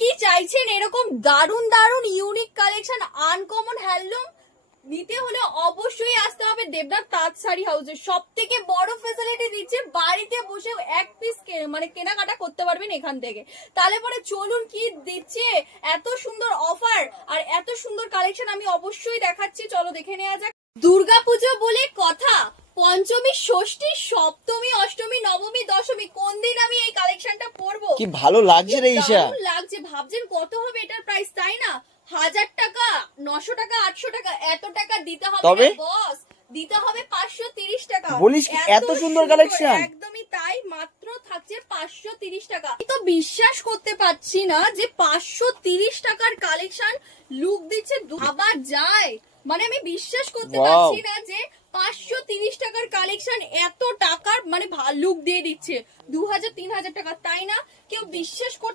কি চাইছেন এরকম দারুন দারুন ইউনিক কালেকশন আনকমন হ্যান্ডলুম নিতে হলে অবশ্যই আসতে হবে দেবনাথ তাঁত শাড়ি হাউসে। সব থেকে বড় ফ্যাসিলিটি দিচ্ছে, বাড়িতে বসে এক পিস মানে কেনাকাটা করতে পারবেন এখান থেকে। তাহলে পরে চলুন কি দিচ্ছে এত সুন্দর অফার আর এত সুন্দর কালেকশন আমি অবশ্যই দেখাচ্ছি, চলো দেখে নেওয়া যাক। দুর্গাপুজো বলে কথা, পঞ্চমী, ষষ্ঠী, সপ্তমী, অষ্টমী, নবমী, দশমী, কোন দিন আমি এই কালেকশনটা পরবো? কি ভালো লাগছে রে ঈশা। দারুণ লাগছে। ভাবছেন কত হবে এটার প্রাইস, তাই না? 1000 টাকা, 900 টাকা, 800 টাকা, এত টাকা দিতে হবে তবে? না বস, দিতে হবে 530 টাকা। বলিস কি, এত সুন্দর কালেকশন? একদমই তাই, মাত্র থাকছে 530 টাকা। আমি তো বিশ্বাস করতে পারছি না যে 530 টাকার কালেকশন লুক দিচ্ছে। ভাবা যায়, মানে আমি বিশ্বাস করতে Wow! পারছি না যে 530 টাকার কালেকশন এত টাকার মানে লুক দিয়ে দিচ্ছে। 2000-3000 টাকা, তাই না? কেউ বিশ্বাস করতে